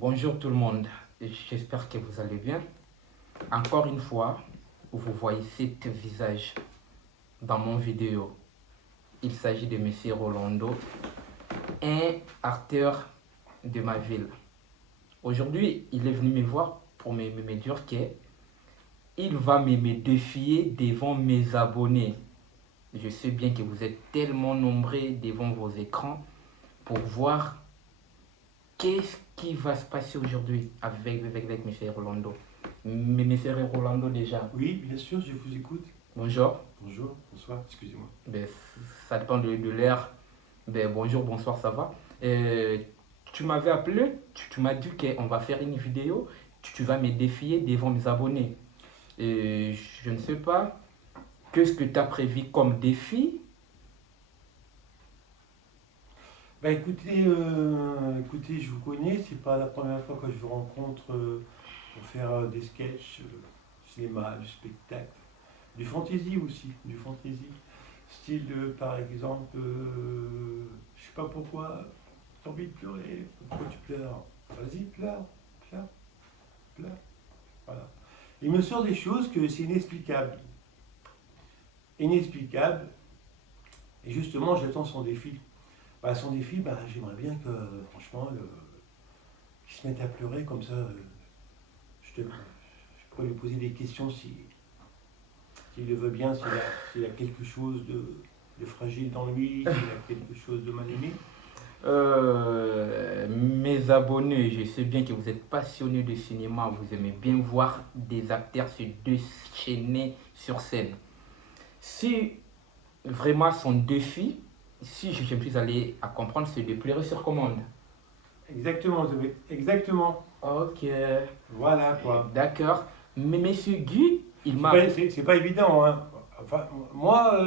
Bonjour tout le monde, j'espère que vous allez bien. Encore une fois, vous voyez cet visage dans mon vidéo. Il s'agit de Monsieur Rolando, un acteur de ma ville. Aujourd'hui, il est venu me voir pour me dire qu'il va me défier devant mes abonnés. Je sais bien que vous êtes tellement nombreux devant vos écrans pour voir qu'est-ce qui va se passer aujourd'hui avec M. Rolando. Mais M. Rolando déjà. Oui, bien sûr, je vous écoute. Bonjour. Bonjour, bonsoir, excusez-moi. Ben, ça dépend de l'heure. Ben, bonjour, bonsoir, ça va. Tu m'avais appelé, tu m'as dit qu'on va faire une vidéo, tu vas me défier devant mes abonnés. Je ne sais pas, qu'est-ce que tu as prévu comme défi? Bah écoutez, je vous connais, c'est pas la première fois que je vous rencontre pour faire des sketchs, cinéma, du spectacle, du fantasy aussi, du fantasy. Style, par exemple, je sais pas pourquoi, t'as envie de pleurer, pourquoi tu pleures? Vas-y, pleure, pleure, pleure. Voilà. Il me sort des choses que c'est inexplicable. Inexplicable, et justement, j'attends son défi. Bah, son défi, j'aimerais bien que, franchement, qu'il se mette à pleurer comme ça. Je pourrais lui poser des questions s'il le veut bien, s'il a quelque chose de fragile dans lui, s'il a quelque chose de mal aimé. Mes abonnés, je sais bien que vous êtes passionnés de cinéma, vous aimez bien voir des acteurs se déchaîner sur scène. Si vraiment son défi, si je suis allé à comprendre, c'est de pleurer sur commande. Exactement, exactement. Ok, Voilà quoi. d'accord. Mais Monsieur Guy, il m'a... C'est pas évident, hein. Enfin, moi,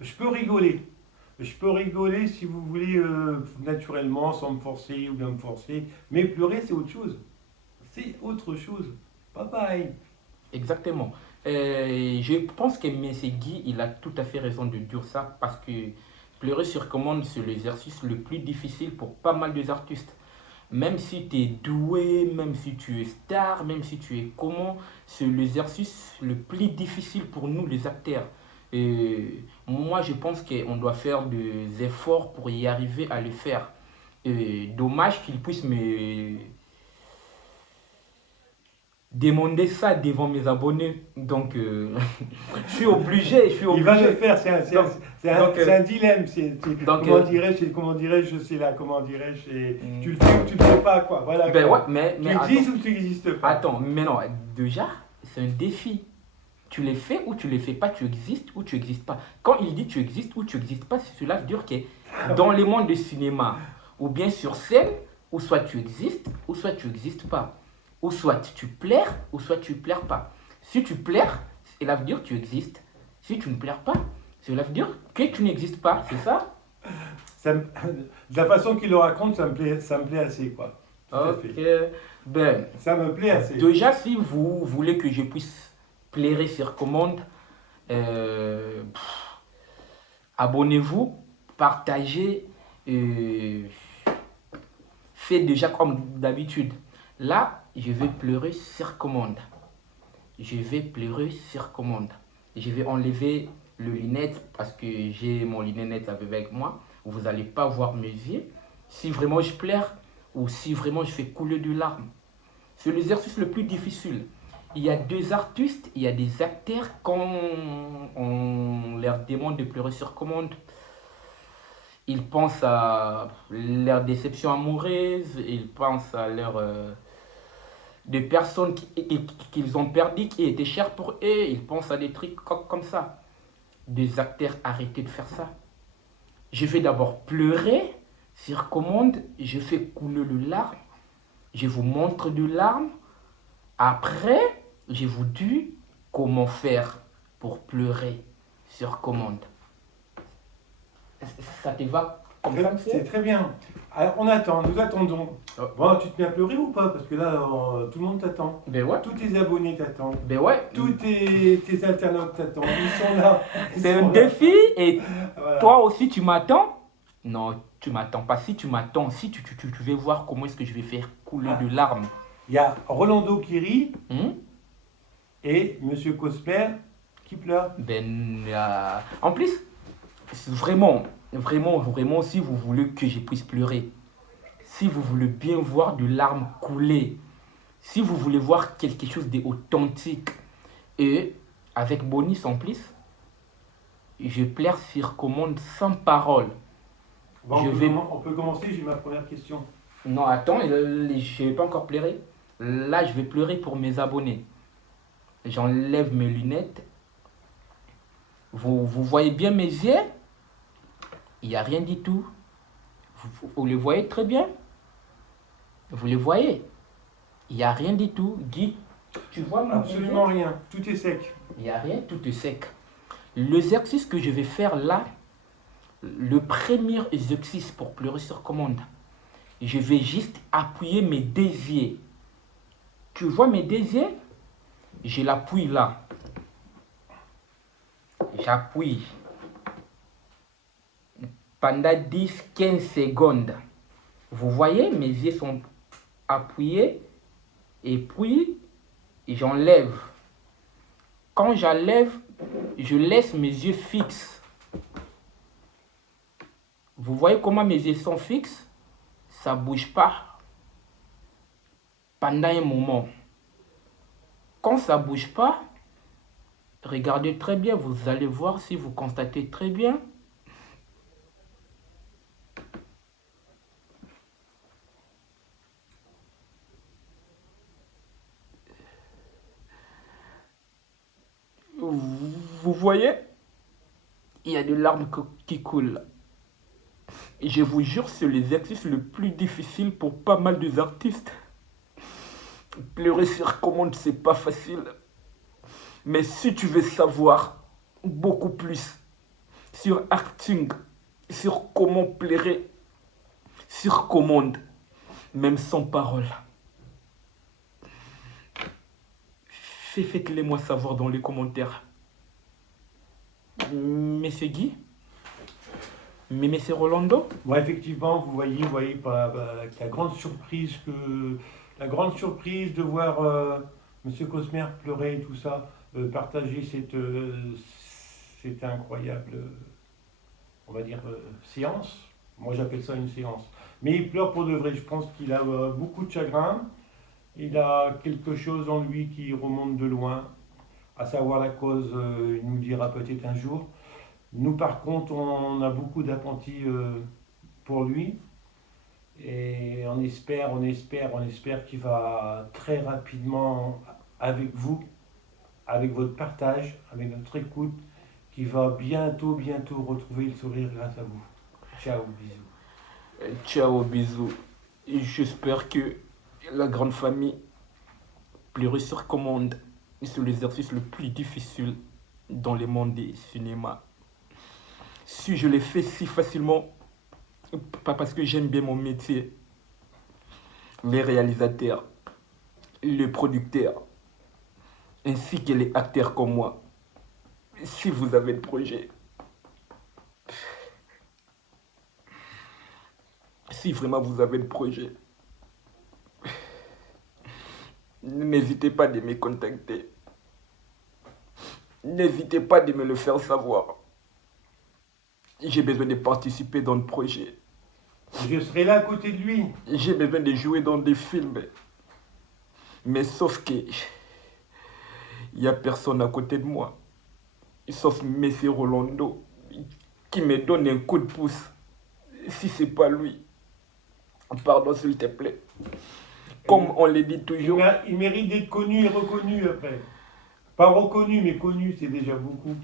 je peux rigoler. Je peux rigoler si vous voulez naturellement, sans me forcer ou bien me forcer. Mais pleurer, c'est autre chose. C'est autre chose. Pas pareil. Exactement. Je pense que M. Guy, il a tout à fait raison de dire ça parce que pleurer sur commande, c'est l'exercice le plus difficile pour pas mal d'artistes. Même si tu es doué, même si tu es star, même si tu es comment, c'est l'exercice le plus difficile pour nous les acteurs. Moi, je pense qu'on doit faire des efforts pour y arriver à le faire. Dommage qu'il puisse me demander ça devant mes abonnés. Donc, je suis obligé, Il va le obligé. faire, c'est un dilemme. Donc, Comment dirais-je, c'est là, comment dirais-je, tu le fais ou tu le fais pas, quoi. Voilà. Ben Quoi. ouais, Tu mais existes attends, ou tu n'existes pas. attends, mais non, déjà, c'est un défi. Tu les fais ou tu les fais pas, tu existes ou tu n'existes pas. Quand il dit tu existes ou tu n'existes pas, cela veut dire que dans le monde du cinéma, ou bien sur scène, ou soit tu existes, ou soit tu n'existes pas. Ou soit tu plaires, ou soit tu ne plaires pas. Si tu plaires, cela veut dire que tu existes. Si tu ne plaires pas, cela veut dire que tu n'existes pas, c'est ça? De la façon qu'il le raconte, ça me plaît assez, quoi. Tout à Ok, fait. ben, Ça me plaît assez. déjà si vous voulez que je puisse plaire sur commande, euh, abonnez-vous, partagez, euh, faites déjà comme d'habitude. Là, je vais pleurer sur commande. Je vais pleurer sur commande. Je vais enlever le lunette parce que j'ai mon lunette avec moi. Vous n'allez pas voir mes yeux. Si vraiment je pleure ou si vraiment je fais couler de larmes. C'est l'exercice le plus difficile. Il y a des artistes, il y a des acteurs, quand on leur demande de pleurer sur commande, ils pensent à leur déception amoureuse, ils pensent à leur des personnes qu'ils ont perdues, qui étaient chères pour eux, ils pensent à des trucs comme ça. Des acteurs, arrêtez de faire ça. Je vais d'abord pleurer sur commande, je fais couler le larmes, je vous montre de larmes. Après, je vous dis comment faire pour pleurer sur commande. Ça te va comme ça, monsieur? C'est très bien. Alors, nous attendons. Oh. Bon, tu te mets à pleurer ou pas? Parce que là, tout le monde t'attend. Ben ouais. Tous tes abonnés t'attendent. Ben ouais. Tous tes internautes t'attendent. Ils sont là. C'est un défi et Voilà. toi aussi tu m'attends. Non, tu m'attends pas. Si tu m'attends, si tu veux voir comment est-ce que je vais faire couler Ah, de larmes. il y a Rolando qui rit Hein? et Monsieur Cosper qui pleure. Ben, en plus, vraiment, vraiment, vraiment, si vous voulez que je puisse pleurer, si vous voulez bien voir de larmes couler, si vous voulez voir quelque chose d'authentique, et avec bonus en plus, je pleure sur commande sans parole. Bon, Je vais... on peut commencer, j'ai ma première question. Non, attends, je ne vais pas encore pleurer. Là, je vais pleurer pour mes abonnés. J'enlève mes lunettes. Vous voyez bien mes yeux? Il n'y a rien du tout. Vous les voyez très bien? Vous les voyez? Il n'y a rien du tout. Guy, tu vois mes yeux? Absolument rien, tout est sec. Il n'y a rien, tout est sec. L'exercice que je vais faire là, le premier exercice pour pleurer sur commande, je vais juste appuyer mes deux yeux. Tu vois mes deux yeux? Je l'appuie là. J'appuie pendant 10-15 secondes. Vous voyez, mes yeux sont appuyés. Et puis, j'enlève. Quand j'enlève, je laisse mes yeux fixes. Vous voyez comment mes yeux sont fixes? Ça ne bouge pas pendant un moment. Quand ça ne bouge pas, regardez très bien, vous allez voir si vous constatez très bien. Vous voyez? Il y a des larmes qui coulent. Et je vous jure, c'est l'exercice le plus difficile pour pas mal d'artistes. Pleurer sur commande, c'est pas facile. Mais si tu veux savoir beaucoup plus sur acting, sur comment pleurer sur commande, même sans parole, faites-les moi savoir dans les commentaires. Monsieur Guy? Mais Monsieur Rolando? Bon, effectivement, vous voyez la grande surprise de voir Monsieur Cosmer pleurer et tout ça, partager cette incroyable, on va dire, séance. Moi, j'appelle ça une séance. Mais il pleure pour de vrai. Je pense qu'il a beaucoup de chagrin. Il a quelque chose en lui qui remonte de loin, à savoir la cause, il nous le dira peut-être un jour. Nous, par contre, on a beaucoup d'appentis pour lui. Et on espère qu'il va très rapidement, avec vous, avec votre partage, avec notre écoute, qu'il va bientôt retrouver le sourire grâce à vous. Ciao, bisous. Ciao, bisous. Et j'espère que la grande famille pleurer sur commande, c'est l'exercice le plus difficile dans le monde du cinéma. Si je l'ai fait si facilement, pas parce que j'aime bien mon métier, les réalisateurs, les producteurs, ainsi que les acteurs comme moi, si vous avez le projet, si vraiment vous avez le projet, n'hésitez pas de me contacter. N'hésitez pas de me le faire savoir. J'ai besoin de participer dans le projet. Je serai là à côté de lui. J'ai besoin de jouer dans des films. Mais sauf que il n'y a personne à côté de moi. Sauf Monsieur Rolando qui me donne un coup de pouce. Si c'est pas lui, pardon s'il te plaît. Comme on le dit toujours. Il mérite d'être connu et reconnu après. Pas reconnu, mais connu, c'est déjà beaucoup.